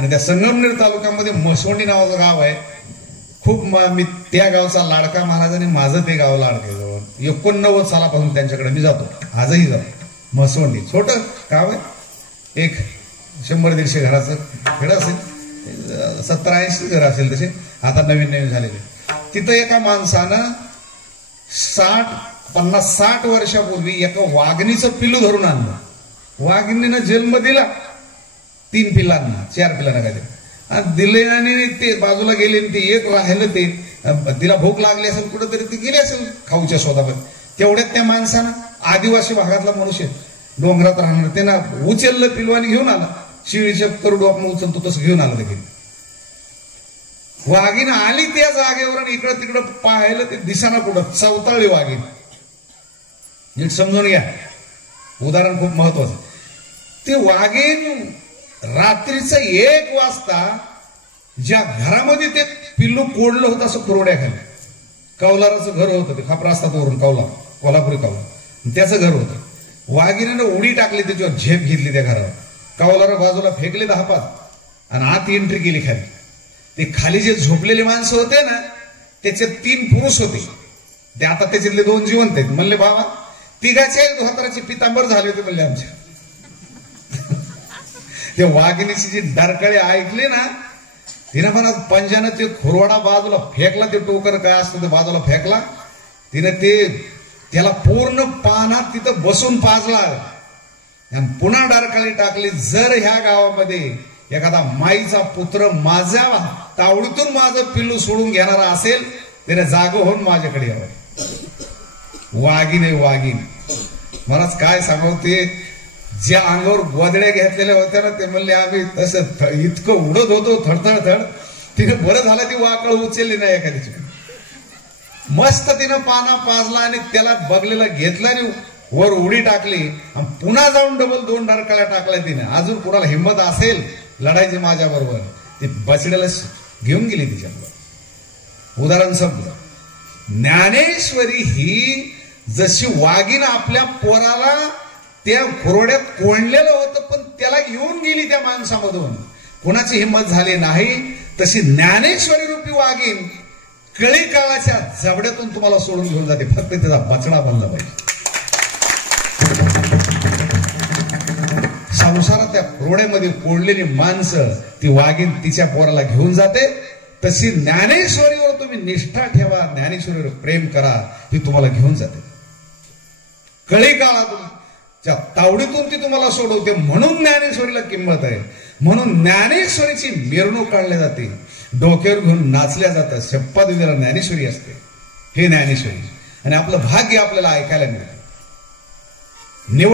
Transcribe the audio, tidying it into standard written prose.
आणि त्या संगमनेर तालुक्यामध्ये मसवंडी नावाचं गाव आहे. खूप मी त्या गावचा लाडका महाराज आणि माझं ते गाव लाडके जवळ 89 सालापासून त्यांच्याकडे मी जातो, आजही जातो. मसवंडी छोटं गाव आहे, एक 100-150 घराचं खेळ असेल, 70-80 घर असेल तसे, आता नवीन झालेले. तिथं एका माणसानं 50-60 वर्षापूर्वी एका वाघिणीचं पिल्लू धरून आणलं. वाघिणीनं जन्म दिला 3 पिल्लांना 4 पिल्लांना काय दिले आणि ते बाजूला गेले. ते एक राहिलं, ते तिला भूक लागली असेल कुठंतरी, ती गेली असेल खाऊच्या शोधामध्ये. तेवढ्यात त्या माणसानं, आदिवासी भागातला मनुष्य, डोंगरात राहणार, त्यानं उचललं पिलवानी घेऊन आला. शिळीच्या करडू आपण उचलतो तसं घेऊन आलं. ते वाघीण आली त्या जागेवर आणि इकडं तिकडं पाहायला ते दिसाना कुठं, चवताळली वाघीण. नीट समजून घ्या, उदाहरण खूप महत्वाचं. ते वाघीण रात्रीचं 1 वाजता ज्या घरामध्ये ते पिल्लू कोडलं होतं, असं कुरवड्याखाली कौलाराचं घर होतं, ते खापरा असतात वरून कोल्हापुरी कौलार, त्याचं घर होतं. वाघिणीनं उडी टाकली, त्याच्यावर झेप घेतली त्या घरावर, कौलारा बाजूला फेकले 10-5 आणि आत एंट्री केली खाली. ते खाली जे झोपलेले माणसं होते ना, त्याचे 3 पुरुष होते. ते आता त्याच्यातले 2 जिवंत आहेत. म्हणले बाबा, तिघाचे धोतराचे पितांबर झाले होते म्हणले आमच्या. ते वाघिणीची जी डरकाळी ऐकली ना, तिनं म्हणा पंजानं ते खुरवाडा बाजूला फेकला, ते टोकर काय असतं ते बाजूला फेकला. तिनं त्याला पूर्ण पानात तिथं बसून पाजला आणि पुन्हा डरकाळी टाकली. जर ह्या गावामध्ये एखादा माईचा पुत्र माझ्या तावडीतून माझं पिल्लू सोडून घेणारा असेल, त्याने जाग होऊन माझ्याकडे यावं. वाघीण मलाच काय सांगू, ते ज्या अंगावर गोदड्या घेतलेल्या होत्या ना, ते म्हणले आम्ही तसं इतकं उडत होतो थडथड. तिने बरं झालं ती वाकळ उचलली नाही एखाद्याची. मस्त तिनं पाना पाजला आणि त्याला बगलेला घेतला आणि वर उडी टाकली आणि पुन्हा जाऊन डबल 2 डरकाळ्या टाकल्या तिने. अजून कुणाला हिंमत असेल लढायची माझ्या बरोबर, ती बछड्याला घेऊन गेली तिच्याबरोबर. उदाहरण संपलं. ज्ञानेश्वरी ही जशी वाघीण आपल्या पोराला त्या खुरवड्यात कोंडलेलं होतं, पण त्याला घेऊन गेली त्या माणसामधून, कुणाची हिंमत झाली नाही, तशी ज्ञानेश्वरी रूपी वाघीण कळी काळाच्या जबड्यातून तुम्हाला सोडून घेऊन जाते. फक्त त्याचा बचडा बनला पाहिजे. संसारात त्या खुरवड्यामध्ये कोंडलेली माणसं ती वाघीण तिच्या पोराला घेऊन जाते. तशी ज्ञानेश्वरीवर तुम्ही निष्ठा ठेवा, ज्ञानेश्वरीवर प्रेम करा, ती तुम्हाला घेऊन जाते. कळी काळातून तावडीतून ती तुम्हाला सोडवते. म्हणून ज्ञानेश्वरीला किंमत आहे. म्हणून ज्ञानेश्वरीची मिरवणूक काढली जाते, डोक्यावर घेऊन नाचल्या जातात. शपथ दिलेला ज्ञानेश्वरी असते. हे ज्ञानेश्वरी आणि आपलं भाग्य आपल्याला ऐकायला मिळतं.